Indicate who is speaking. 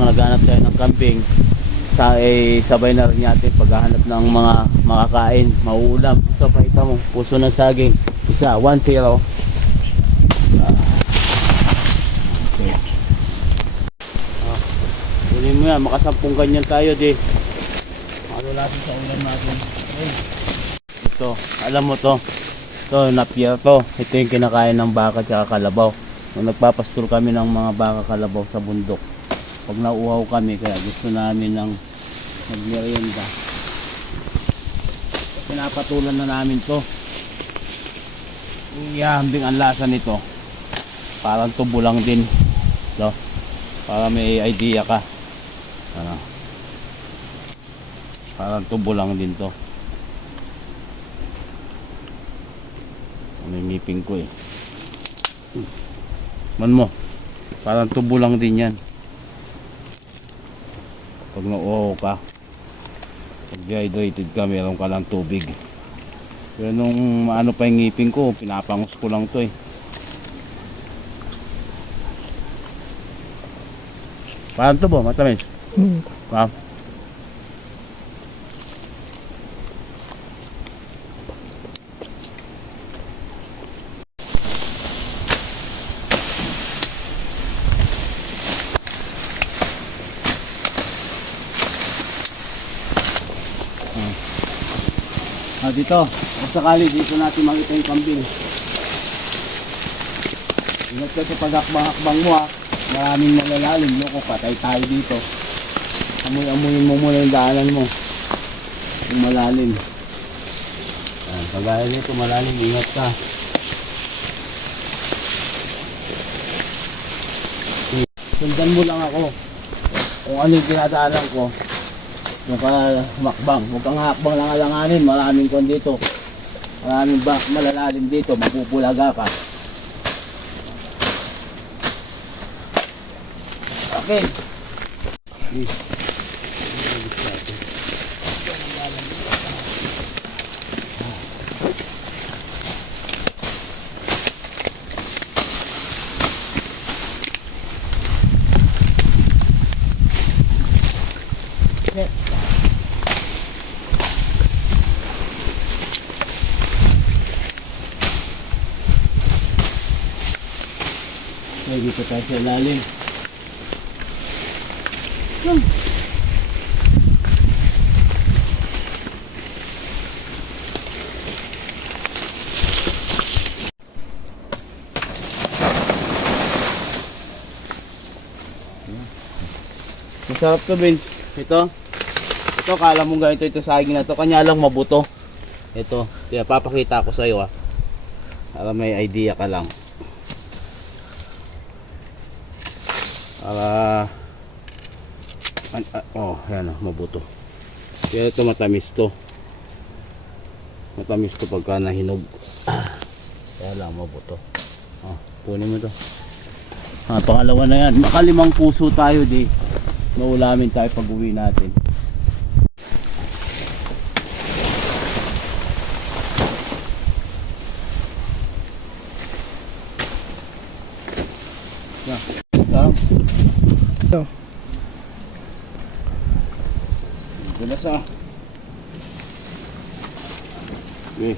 Speaker 1: habang naghanap tayo ng camping, sa eh, sabay na rin natin paghahanap ng mga makakain, mauulam. Ito, pakita mo, puso ng saging. Isa, 1-0. Ah. Okay. Kunin mo yan, makasampung ganyan tayo, di. Ano natin sa ulan natin. Ayun. Ito, alam mo to. Ito, napier to. Ito yung kinakain ng baka at kalabaw. Nung nagpapastol kami ng mga baka kalabaw sa bundok. Pag nauuhaw kami, kaya gusto namin ng magmerienda. Pinapatulan na namin to. Ihahambing ang lasa nito. Parang tubo lang din. No? Para may idea ka. Ano? Parang tubo lang din to. Namimiping ko eh. Man mo. Parang tubo lang din yan. Pag nauuhaw ka. Pag dehydrated ka, meron ka lang tubig. Pero nung maano pa yung ngipin ko, pinapangus ko lang to eh. Parang tubo, matamis.
Speaker 2: Hmm.
Speaker 1: Wow. Ah, dito. Kung sakali dito natin makita yung kambing. Ingat ka sa pag-hakbang-hakbang mo ha. Maraming malalalim. Loko, patay tayo dito. Amoy-amoyin mo muna yung daanan mo. Yung malalim. Ayan, pagaya nito malalim, ingat ka. Sundan mo lang ako. Kung ano yung ko. Huwag ka makbang. Huwag kang hakbang lang alanganin. Maraming kon dito. Maraming ba malalalim dito. Mapupulaga ka. Okay. Okay, dito tayo sa ilalim. Masarap to, Vince. Ito. Ito, kala mo ganito ito saging na to. Kanya lang mabuto. Ito. Kaya papakita ko sa iyo ah. Para may idea ka lang. Para an, ah, oh, yan oh, mabuto. Kaya ito matamis to. Matamis to pagka nahinog. Kaya lang mabuto. Oh, kunin mo to. Ah, pangalawa na yan. Nakalimang puso tayo di. Naulamin tayo pag uwi natin. Yeah.
Speaker 2: Ito.
Speaker 1: Ito na sa. Okay.